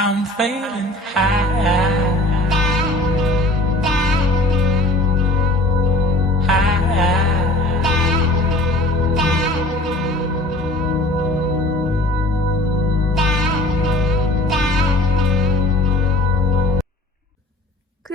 I'm feeling high.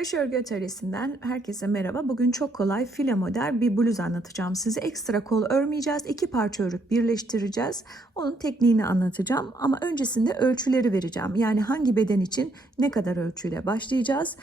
Kreş Örgü Atölyesi'nden herkese merhaba. Bugün çok kolay file model bir bluz anlatacağım size. Ekstra kol örmeyeceğiz. iki parça örüp birleştireceğiz. Onun tekniğini anlatacağım. Ama öncesinde ölçüleri vereceğim. Yani hangi beden için ne kadar ölçüyle başlayacağız.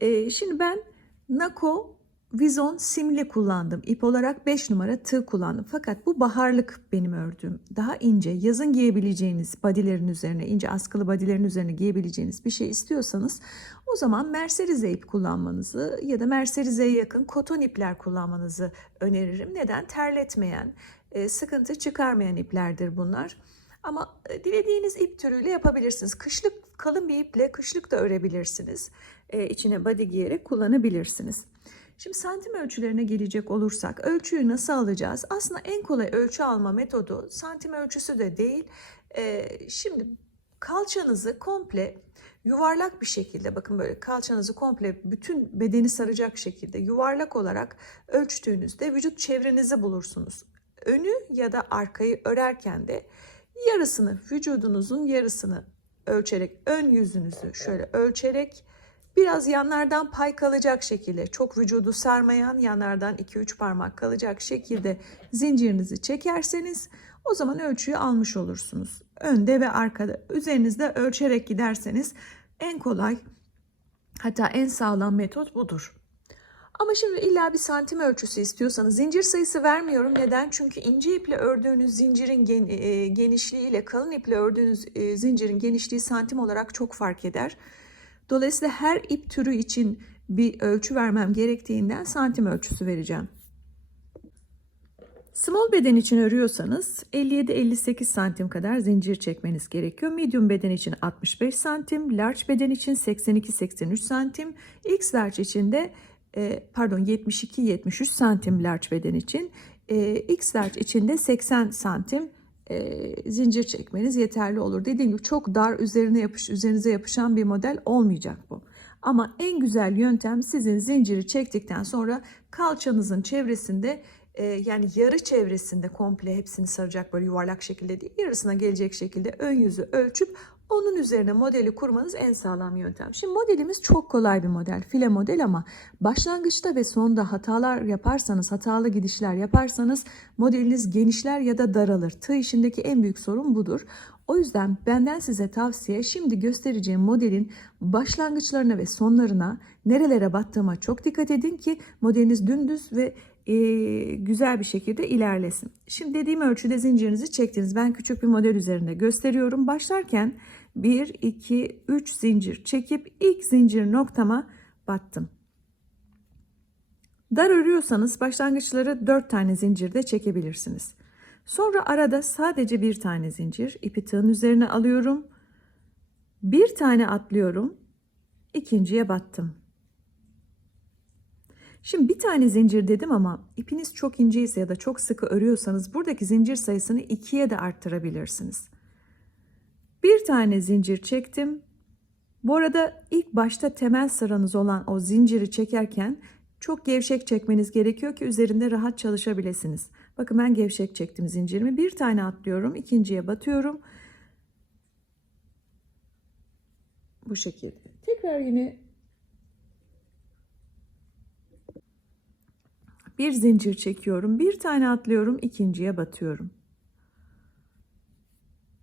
Ee, şimdi ben Nako Vizon simli kullandım. İp olarak 5 numara tığ kullandım. Fakat bu baharlık benim ördüğüm. Daha ince, yazın giyebileceğiniz badilerin üzerine, ince askılı badilerin üzerine giyebileceğiniz bir şey istiyorsanız o zaman merserize ip kullanmanızı ya da merserizeye yakın koton ipler kullanmanızı öneririm. Neden? Terletmeyen, e, sıkıntı çıkarmayan iplerdir bunlar. Ama e, dilediğiniz ip türüyle yapabilirsiniz. Kışlık kalın bir iple kışlık da örebilirsiniz. E, içine body giyerek kullanabilirsiniz. Şimdi santim ölçülerine gelecek olursak ölçüyü nasıl alacağız? Aslında en kolay ölçü alma metodu santim ölçüsü de değil. Ee, şimdi kalçanızı komple yuvarlak bir şekilde bakın böyle kalçanızı komple bütün bedeni saracak şekilde yuvarlak olarak ölçtüğünüzde vücut çevrenizi bulursunuz. Önü ya da arkayı örerken de yarısını vücudunuzun yarısını ölçerek ön yüzünüzü şöyle ölçerek Biraz yanlardan pay kalacak şekilde, çok vücudu sarmayan yanlardan 2-3 parmak kalacak şekilde zincirinizi çekerseniz o zaman ölçüyü almış olursunuz. Önde ve arkada üzerinizde ölçerek giderseniz en kolay hatta en sağlam metot budur. Ama şimdi illa bir santim ölçüsü istiyorsanız zincir sayısı vermiyorum. Neden? Çünkü ince iple ördüğünüz zincirin e, genişliği ile kalın iple ördüğünüz e, zincirin genişliği santim olarak çok fark eder. Dolayısıyla her ip türü için bir ölçü vermem gerektiğinden santim ölçüsü vereceğim. Small beden için örüyorsanız 57-58 santim kadar zincir çekmeniz gerekiyor. Medium beden için 65 santim, large beden için 82-83 santim, X large için de e, pardon 72-73 santim large beden için, e, X large için de 80 santim e, zincir çekmeniz yeterli olur. Dediğim gibi çok dar üzerine yapış, üzerinize yapışan bir model olmayacak bu. Ama en güzel yöntem sizin zinciri çektikten sonra kalçanızın çevresinde e, yani yarı çevresinde komple hepsini saracak böyle yuvarlak şekilde değil yarısına gelecek şekilde ön yüzü ölçüp onun üzerine modeli kurmanız en sağlam yöntem. Şimdi modelimiz çok kolay bir model. File model ama başlangıçta ve sonda hatalar yaparsanız, hatalı gidişler yaparsanız modeliniz genişler ya da daralır. Tığ işindeki en büyük sorun budur. O yüzden benden size tavsiye şimdi göstereceğim modelin başlangıçlarına ve sonlarına nerelere battığıma çok dikkat edin ki modeliniz dümdüz ve e, güzel bir şekilde ilerlesin. Şimdi dediğim ölçüde zincirinizi çektiniz. Ben küçük bir model üzerinde gösteriyorum. Başlarken 1, 2, 3 zincir çekip ilk zincir noktama battım. Dar örüyorsanız başlangıçları 4 tane zincirde çekebilirsiniz. Sonra arada sadece bir tane zincir ipi tığın üzerine alıyorum. Bir tane atlıyorum. ikinciye battım. Şimdi bir tane zincir dedim ama ipiniz çok ince ise ya da çok sıkı örüyorsanız buradaki zincir sayısını ikiye de arttırabilirsiniz. Bir tane zincir çektim. Bu arada ilk başta temel sıranız olan o zinciri çekerken çok gevşek çekmeniz gerekiyor ki üzerinde rahat çalışabilirsiniz. Bakın ben gevşek çektim zincirimi. Bir tane atlıyorum. ikinciye batıyorum. Bu şekilde. Tekrar yine bir zincir çekiyorum. Bir tane atlıyorum. ikinciye batıyorum.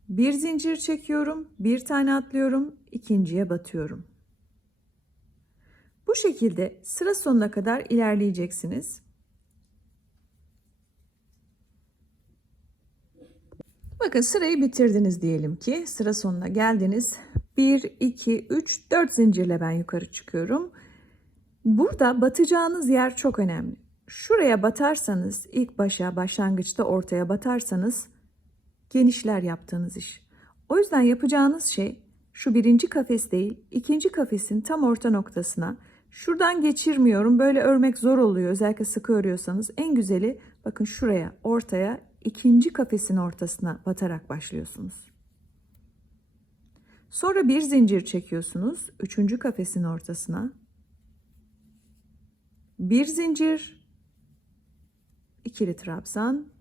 Bir zincir çekiyorum. Bir tane atlıyorum. ikinciye batıyorum. Bu şekilde sıra sonuna kadar ilerleyeceksiniz. Bakın sırayı bitirdiniz diyelim ki sıra sonuna geldiniz. 1, 2, 3, 4 zincirle ben yukarı çıkıyorum. Burada batacağınız yer çok önemli. Şuraya batarsanız ilk başa başlangıçta ortaya batarsanız genişler yaptığınız iş. O yüzden yapacağınız şey şu birinci kafes değil ikinci kafesin tam orta noktasına şuradan geçirmiyorum böyle örmek zor oluyor özellikle sıkı örüyorsanız en güzeli bakın şuraya ortaya ikinci kafesin ortasına batarak başlıyorsunuz. Sonra bir zincir çekiyorsunuz. Üçüncü kafesin ortasına. Bir zincir. ikili trabzan.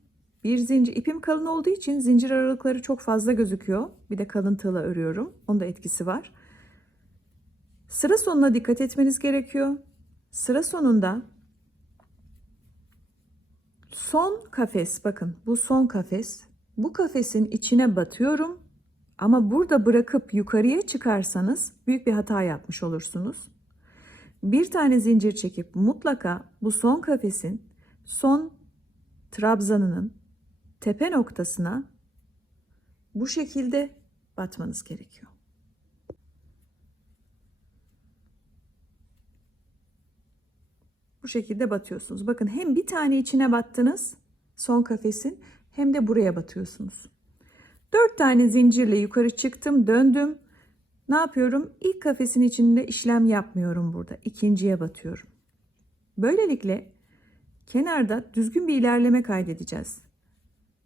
Bir zincir. İpim kalın olduğu için zincir aralıkları çok fazla gözüküyor. Bir de kalın tığla örüyorum. Onun da etkisi var. Sıra sonuna dikkat etmeniz gerekiyor. Sıra sonunda son kafes bakın bu son kafes. Bu kafesin içine batıyorum. Ama burada bırakıp yukarıya çıkarsanız büyük bir hata yapmış olursunuz. Bir tane zincir çekip mutlaka bu son kafesin son trabzanının tepe noktasına bu şekilde batmanız gerekiyor. Bu şekilde batıyorsunuz. Bakın hem bir tane içine battınız son kafesin hem de buraya batıyorsunuz. Dört tane zincirle yukarı çıktım, döndüm. Ne yapıyorum? İlk kafesin içinde işlem yapmıyorum burada. İkinciye batıyorum. Böylelikle kenarda düzgün bir ilerleme kaydedeceğiz.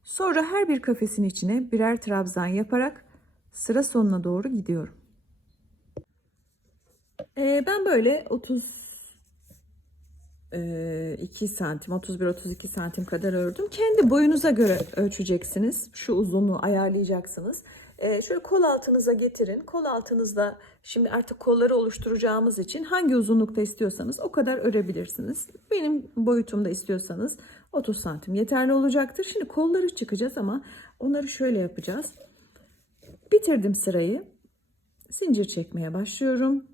Sonra her bir kafesin içine birer trabzan yaparak sıra sonuna doğru gidiyorum. Ee, ben böyle 30 2 santim 31-32 santim kadar ördüm. Kendi boyunuza göre ölçeceksiniz. Şu uzunluğu ayarlayacaksınız. Ee, şöyle kol altınıza getirin. Kol altınızda şimdi artık kolları oluşturacağımız için hangi uzunlukta istiyorsanız o kadar örebilirsiniz. Benim boyutumda istiyorsanız 30 santim yeterli olacaktır. Şimdi kolları çıkacağız ama onları şöyle yapacağız. Bitirdim sırayı. Zincir çekmeye başlıyorum.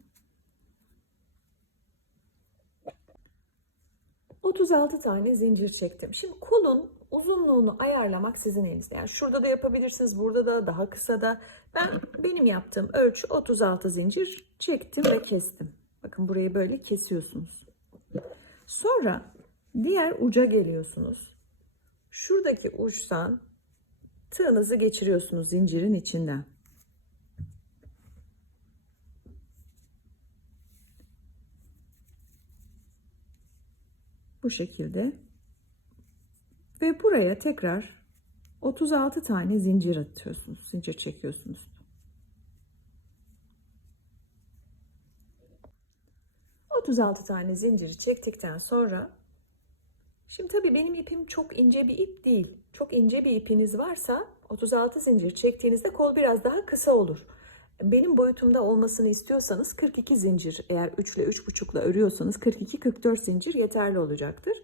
36 tane zincir çektim. Şimdi kolun uzunluğunu ayarlamak sizin elinizde. Yani şurada da yapabilirsiniz, burada da, daha kısa da. Ben benim yaptığım ölçü 36 zincir çektim ve kestim. Bakın burayı böyle kesiyorsunuz. Sonra diğer uca geliyorsunuz. Şuradaki uçtan tığınızı geçiriyorsunuz zincirin içinden. Bu şekilde. Ve buraya tekrar 36 tane zincir atıyorsunuz. Zincir çekiyorsunuz. ...36 tane zinciri çektikten sonra... Şimdi tabii benim ipim çok ince bir ip değil. Çok ince bir ipiniz varsa 36 zincir çektiğinizde kol biraz daha kısa olur. Benim boyutumda olmasını istiyorsanız 42 zincir eğer 3 ile 3,5 ile örüyorsanız 42-44 zincir yeterli olacaktır.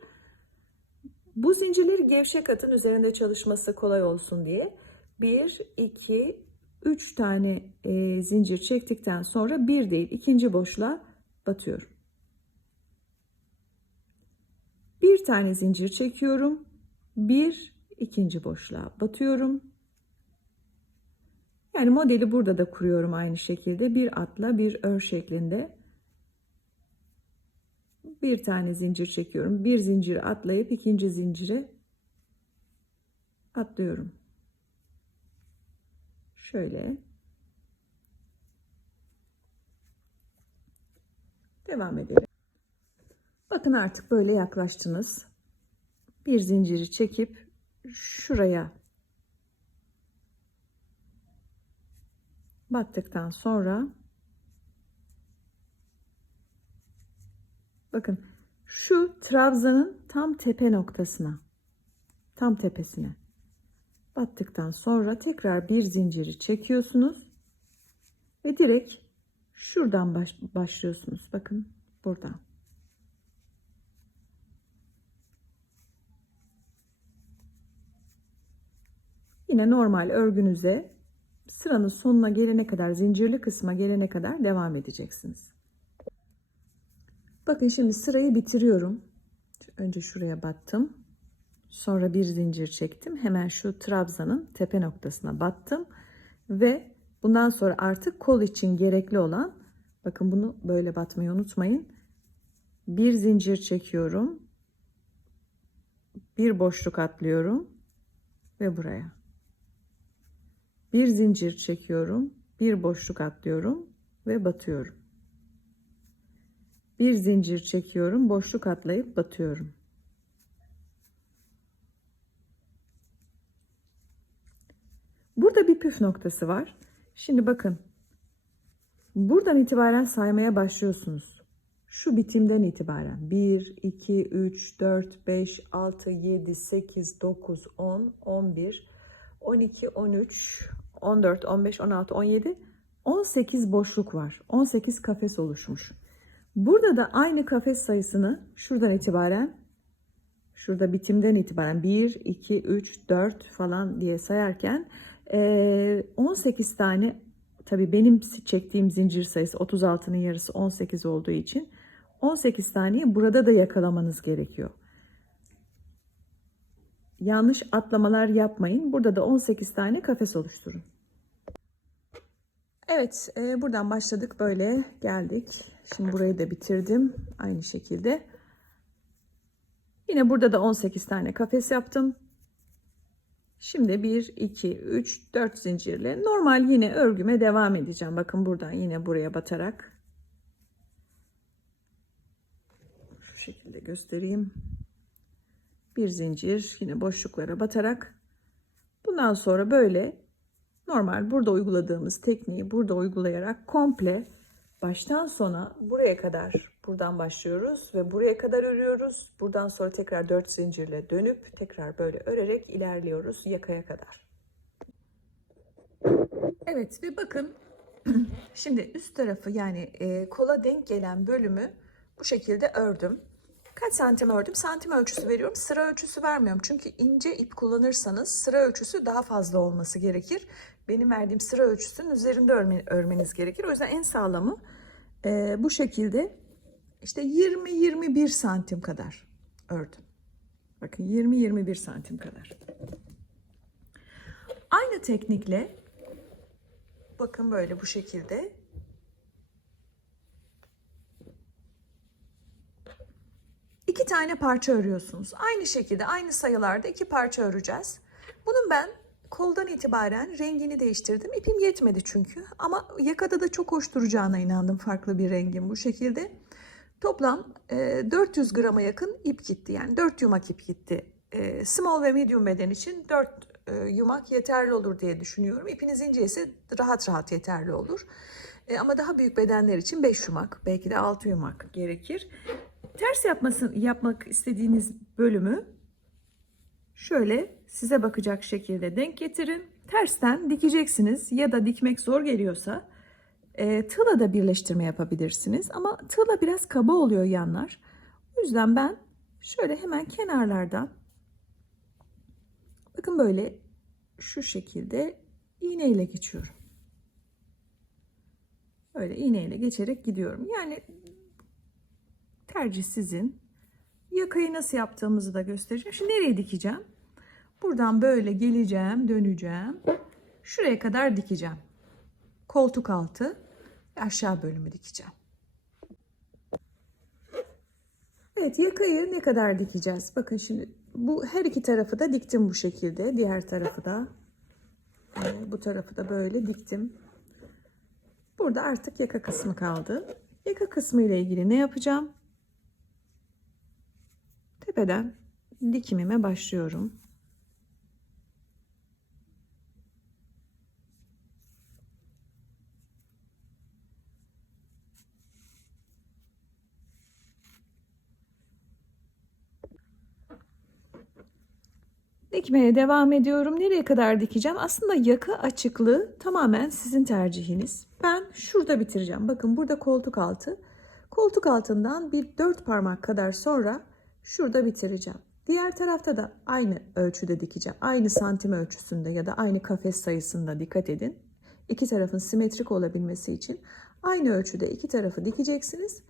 Bu zincirleri gevşek atın üzerinde çalışması kolay olsun diye 1, 2, 3 tane e, zincir çektikten sonra bir değil ikinci boşluğa batıyorum. Bir tane zincir çekiyorum. Bir ikinci boşluğa batıyorum. Yani modeli burada da kuruyorum aynı şekilde. Bir atla bir ör şeklinde. Bir tane zincir çekiyorum. Bir zinciri atlayıp ikinci zincire atlıyorum. Şöyle. Devam edelim. Bakın artık böyle yaklaştınız. Bir zinciri çekip şuraya battıktan sonra bakın şu trabzanın tam tepe noktasına tam tepesine battıktan sonra tekrar bir zinciri çekiyorsunuz ve direkt şuradan baş, başlıyorsunuz bakın buradan yine normal örgünüze sıranın sonuna gelene kadar zincirli kısma gelene kadar devam edeceksiniz. Bakın şimdi sırayı bitiriyorum. Önce şuraya battım. Sonra bir zincir çektim. Hemen şu trabzanın tepe noktasına battım. Ve bundan sonra artık kol için gerekli olan bakın bunu böyle batmayı unutmayın. Bir zincir çekiyorum. Bir boşluk atlıyorum ve buraya bir zincir çekiyorum bir boşluk atlıyorum ve batıyorum bir zincir çekiyorum boşluk atlayıp batıyorum burada bir püf noktası var şimdi bakın Buradan itibaren saymaya başlıyorsunuz. Şu bitimden itibaren 1, 2, 3, 4, 5, 6, 7, 8, 9, 10, 11, 12, 13, 14, 15, 16, 17, 18 boşluk var. 18 kafes oluşmuş. Burada da aynı kafes sayısını şuradan itibaren şurada bitimden itibaren 1, 2, 3, 4 falan diye sayarken eee, 18 tane tabii benim çektiğim zincir sayısı 36'nın yarısı 18 olduğu için 18 taneyi burada da yakalamanız gerekiyor. Yanlış atlamalar yapmayın. Burada da 18 tane kafes oluşturun. Evet, e, buradan başladık böyle geldik. Şimdi burayı da bitirdim aynı şekilde. Yine burada da 18 tane kafes yaptım. Şimdi 1, 2, 3, 4 zincirle normal yine örgüme devam edeceğim. Bakın buradan yine buraya batarak. Şu şekilde göstereyim. Bir zincir yine boşluklara batarak. Bundan sonra böyle normal burada uyguladığımız tekniği burada uygulayarak komple baştan sona buraya kadar buradan başlıyoruz ve buraya kadar örüyoruz. Buradan sonra tekrar 4 zincirle dönüp tekrar böyle örerek ilerliyoruz yakaya kadar. Evet ve bakın şimdi üst tarafı yani e, kola denk gelen bölümü bu şekilde ördüm. Kaç santim ördüm? Santim ölçüsü veriyorum. Sıra ölçüsü vermiyorum. Çünkü ince ip kullanırsanız sıra ölçüsü daha fazla olması gerekir. Benim verdiğim sıra ölçüsünün üzerinde örme, örmeniz gerekir. O yüzden en sağlamı e, bu şekilde işte 20-21 santim kadar ördüm. Bakın 20-21 santim kadar. Aynı teknikle bakın böyle bu şekilde iki tane parça örüyorsunuz. Aynı şekilde aynı sayılarda iki parça öreceğiz. Bunun ben koldan itibaren rengini değiştirdim. İpim yetmedi çünkü ama yakada da çok hoş duracağına inandım farklı bir rengin bu şekilde. Toplam e, 400 grama yakın ip gitti. Yani 4 yumak ip gitti. E, small ve medium beden için 4 e, yumak yeterli olur diye düşünüyorum. İpiniz ince ise rahat rahat yeterli olur. E, ama daha büyük bedenler için 5 yumak, belki de 6 yumak gerekir. Ters yapmasın, yapmak istediğiniz bölümü şöyle size bakacak şekilde denk getirin. Tersten dikeceksiniz ya da dikmek zor geliyorsa e, tığla da birleştirme yapabilirsiniz. Ama tığla biraz kaba oluyor yanlar. O yüzden ben şöyle hemen kenarlardan bakın böyle şu şekilde iğneyle geçiyorum. Böyle iğneyle geçerek gidiyorum. Yani tercih sizin. Yakayı nasıl yaptığımızı da göstereceğim. Şimdi nereye dikeceğim? Buradan böyle geleceğim, döneceğim. Şuraya kadar dikeceğim. Koltuk altı ve aşağı bölümü dikeceğim. Evet yakayı ne kadar dikeceğiz? Bakın şimdi bu her iki tarafı da diktim bu şekilde. Diğer tarafı da bu tarafı da böyle diktim. Burada artık yaka kısmı kaldı. Yaka kısmı ile ilgili ne yapacağım? Tepeden dikimime başlıyorum. Dikmeye devam ediyorum. Nereye kadar dikeceğim? Aslında yaka açıklığı tamamen sizin tercihiniz. Ben şurada bitireceğim. Bakın burada koltuk altı. Koltuk altından bir dört parmak kadar sonra şurada bitireceğim. Diğer tarafta da aynı ölçüde dikeceğim. Aynı santim ölçüsünde ya da aynı kafes sayısında dikkat edin. İki tarafın simetrik olabilmesi için aynı ölçüde iki tarafı dikeceksiniz.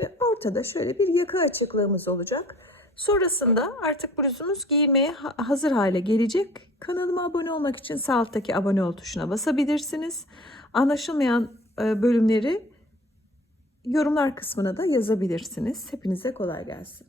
Ve ortada şöyle bir yaka açıklığımız olacak. Sonrasında artık bluzunuz giyilmeye hazır hale gelecek. Kanalıma abone olmak için sağ alttaki abone ol tuşuna basabilirsiniz. Anlaşılmayan e, bölümleri yorumlar kısmına da yazabilirsiniz. Hepinize kolay gelsin.